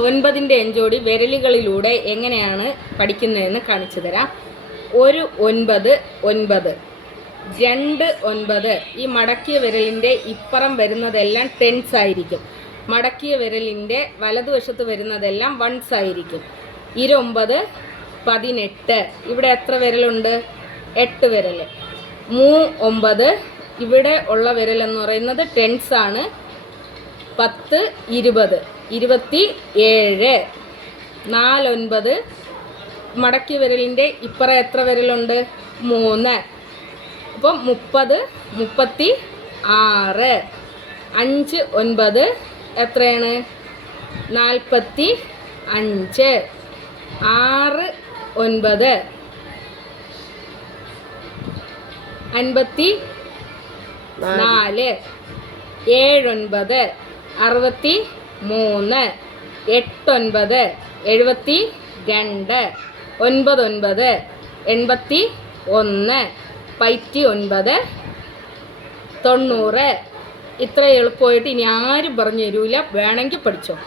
ഒൻപതിന്റെ അഞ്ചോടി വിരലുകളിലൂടെ എങ്ങനെയാണ് പഠിക്കുന്നതെന്ന് കാണിച്ചു തരാം. ഒരു ഒൻപത് ഒൻപത് രണ്ട് ഒൻപത്. ഈ മടക്കിയ വിരലിന്റെ ഇപ്പുറം വരുന്നതെല്ലാം ടെൻസ് ആയിരിക്കും. മടക്കിയ വിരലിന്റെ വലതുവശത്ത് വരുന്നതെല്ലാം വൺസ് ആയിരിക്കും. ഇരുപത് പതിനെട്ട്. ഇവിടെ എത്ര വിരലുണ്ട്? എട്ട് വിരൽ മൂ ഒമ്പത്. ഇവിടെ ഉള്ള വിരൽ എന്ന് പറയുന്നത് ടെൻസ് ആണ്. പത്ത് ഇരുപത്. ഇരുപത്തി ഏഴ്. നാലൊൻപത്. മടക്കി വിരലിന്റെ ഇപ്പുറം എത്ര വിരലുണ്ട്? മൂന്ന്. അപ്പോൾ മുപ്പത് മുപ്പത്തി ആറ്. അഞ്ച് ഒൻപത്. എത്രയാണ്? നാൽപ്പത്തി അഞ്ച്. ആറ് ഒൻപത്. അൻപത്തി നാല്. ഏഴൊൻപത് അറുപത്തി മൂന്ന് എട്ടൊൻപത് എഴുപത്തി രണ്ട് ഒൻപതൊൻപത് എൺപത്തി ഒന്ന് പൈറ്റി ഒൻപത് തൊണ്ണൂറ്. ഇത്ര എളുപ്പമായിട്ട് ഇനി ആരും പറഞ്ഞു തരൂല. വേണമെങ്കിൽ പഠിച്ചോ.